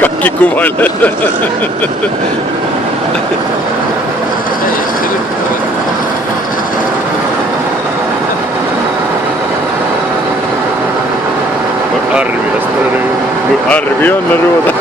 Kaikki kuvailee. Arvi on ruota.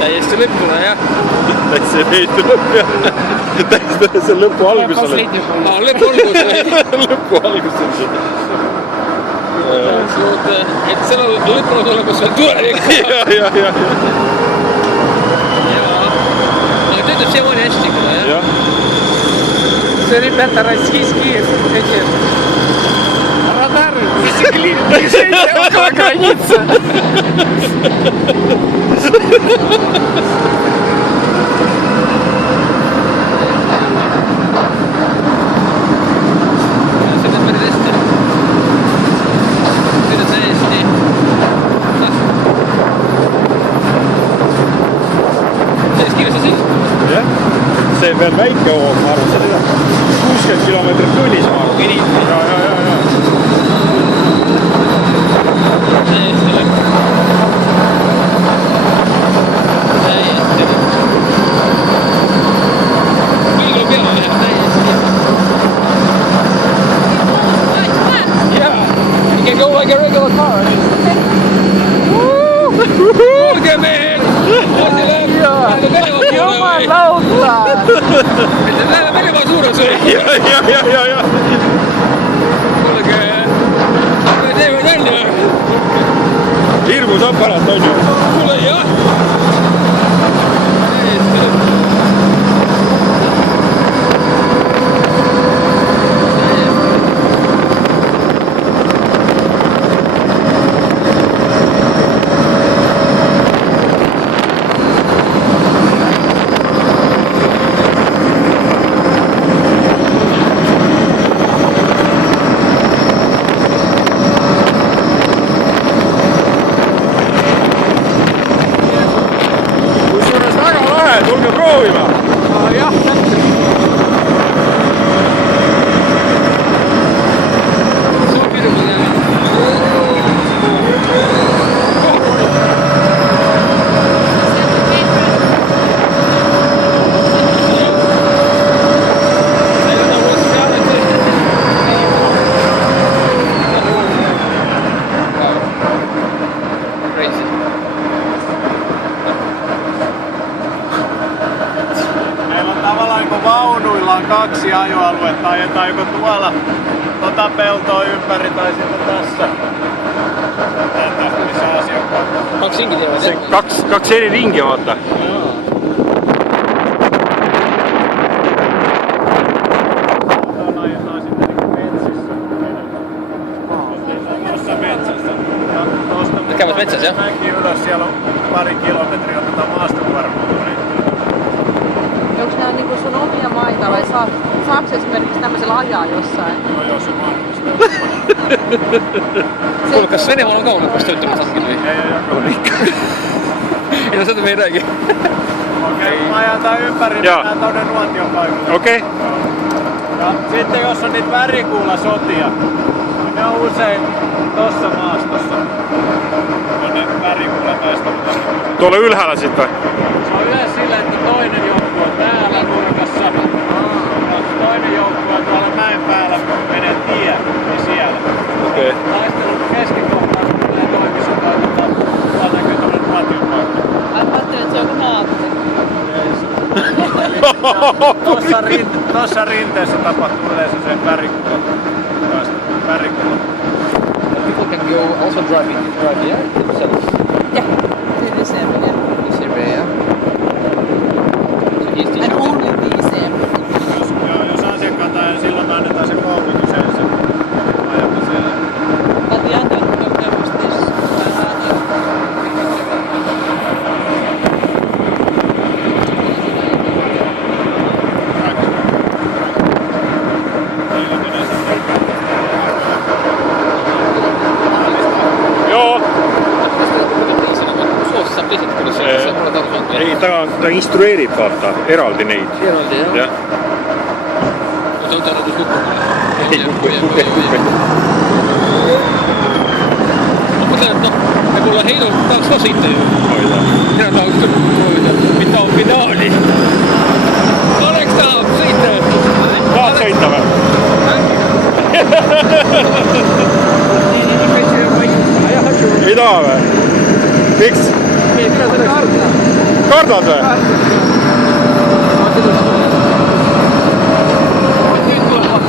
Täiesti lõppuna, jah. Täiesti veidi lõpp, jah. Täiesti see lõpu algus oli. Lõpu algus oli. Lõpu algus oli. Et seal on lõppunud olemas veel tulevik. Jah. Aga töötab siiamaani hästi ikka, jah? Все, ребята, российские эти радары засекли движение около границы. See veel väike hoog, ma arvan, see on 60 kilomeetrit tunnis, ma arvan. Ja. Täiesti lõpp. Täiesti lõpp. Kõigil peale läheb täiesti. Yeah, you can go like a regular car. Kuulge mehed! Jumalauta! Läheme Venemaa suures või? Ja. Kuulge, me teeme välja. Hirmus aparaat on ju. Kuule, jah. Täiesti lõpp. Tulge proovima! Jah, täpselt. Suur piirumine. Vaunuilla on 2 ajoaluetta, ajetaan joko tuolla tota peltoa ympäri tai sitten tässä. Tätä missä asiakkaat. 2 ringi teevad, See jah? 2 eri ringi, vaata. Ajetaan sitten metsissä. Tuossa metsässä. Ja tuosta Käyvät metsässä, jah? mäki ylös, siellä on pari kilometriä, otetaan maastonvarmuutta. Onko nämä niinku sun omia maita vai saako esimerkiksi tämmöisellä ajaa jossain? No jos on mahdollista. Kuule, kas Venemaal on ka olemas töötamas tankid või? Ei. Ei no seda me ei räägi. Okei, mä ajan ympäri, mennään tonne nuotion paikalle. Okei. Ja sitten jos on niitä värikuulasotia, niin ne on usein tossa maastossa. On ne värikuulataistelut. Tuolla ylhäällä sit vai? Se on yleensä sillä, että toinen joukkue on täällä nurkassa. Ja toinen joukkue tuolla mäen päällä menee tie, niin siellä. Okei. Taistelun keskikohtaan tulee toimisota, että näkyy tuonne nuotion paikalle. Ajattelin, että se on joku naapuri. Ei, se Tuossa rinteessä tapahtuu yleensä sen värikulla. People can go also drive here themselves. Yeah, to this area. This area, yeah. So he's And teaching. only this area. Jos asiakkaita ja silloin annetaan se koulutus ensin. Ajamme siellä. But the other doctor was this. Joo. Suosissa pisit, kun se mulla tarkoittaa. Ei, ta instrueerib vaata eraldi neid. Eraldi, jah. Jah. Se on tarkoitus lukkupuolella. Ei luku. Ma mõtlen, et me kuule Heino tahaks ka sõita ju. Mina tahaks ka proovida. Pedaali. Alex tahab sõita. Tahad sõita või? Ei taha või? Miks? Mina selleks kardan. Kardad või? Nüüd tuleb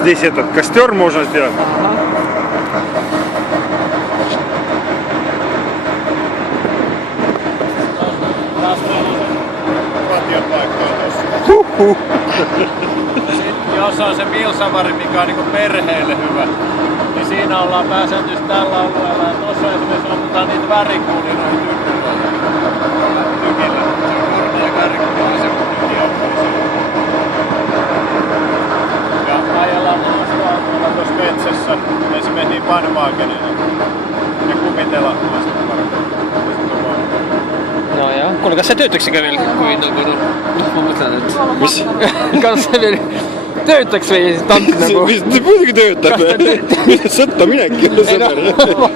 Здесь этот костер можно сделать. Sitten jos on se Milsavari, mikä on niinku perheelle hyvä, niin siinä ollaan pääsääntöisesti tällä alueella. Ja tuossa esimerkiksi otetaan niitä värikuulia noihin tykillä. Tykillä. Se on kurnia ja värikuulia se tykialueisiin. Ja ajellaan maastoalueella tuossa metsässä. Esimerkiksi niin Panvaagenilla. Ja kumitellaan maasta varmaan. No joo. Kuule, kas sa töötaksid ka veel, kui nagu noh, ma mõtlen, et Mis? kas sa veel töötaks või tamp nagu? Muidugi töötab. Sõtta minek ei ole sõber.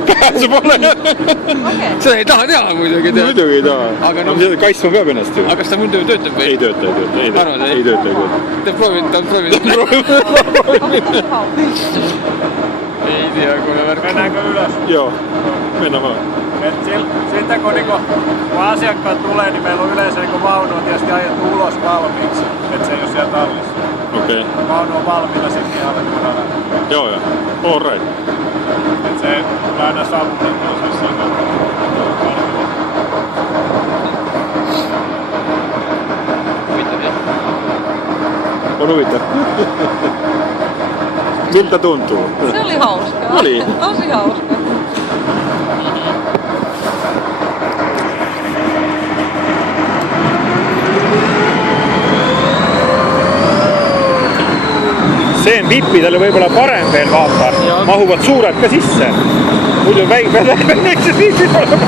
Pääsu pole. Okei. Seda ei taha teha muidugi. Muidugi ei taha. Aga no- Kaitsma peab ennast ju. Aga kas ta muidu töötab või? Ei tööta. Arvad, Ei tööta. Ta proovib. Ei tea, kuule värk. Mennäänkö ylös? Joo, mennään vaan. Sitten kun asiakkaat tulee, niin meillä on yleensä vaunu on tietysti ajettu ulos valmiiksi, että se ei ole siellä tallissa. Okei. Vaunu on valmiina sitten ihan alettu. Joo. All right. Että se on aina saavutettu siinä. On huvitav. Miltä tuntuu? Se oli hauskaa. Oli. Tosi hauskaa. See on vippidele võib-olla parem veel vaata. Mahuvad suured ka sisse. Muidu väiksed vipid olema.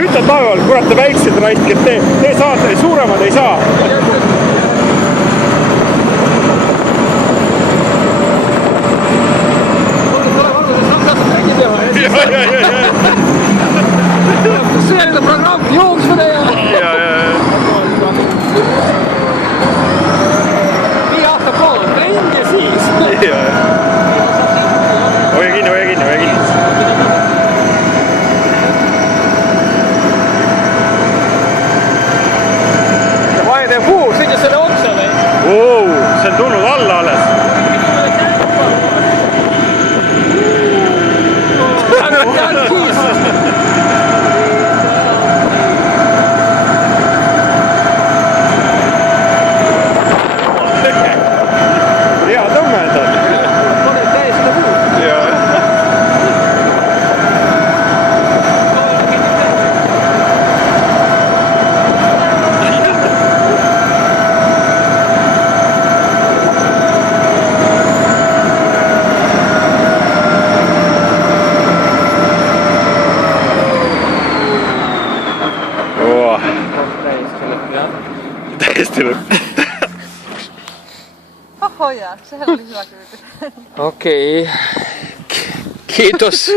Ütle taeval, kurat te väiksed raisk, et te saate, suuremad ei saa. See on programm, jooksmine ja... Nii aasta pool, ringi siis. Hoia kinni. Vaine puu, sõidja selle otsa või? Oo, see on tulnud alla alles. Hea tõmme endal. Paned täiesti puu. Täiesti lõpp. Oho jaa, sehän oli hyvä kyyti. Okei. Kiitos.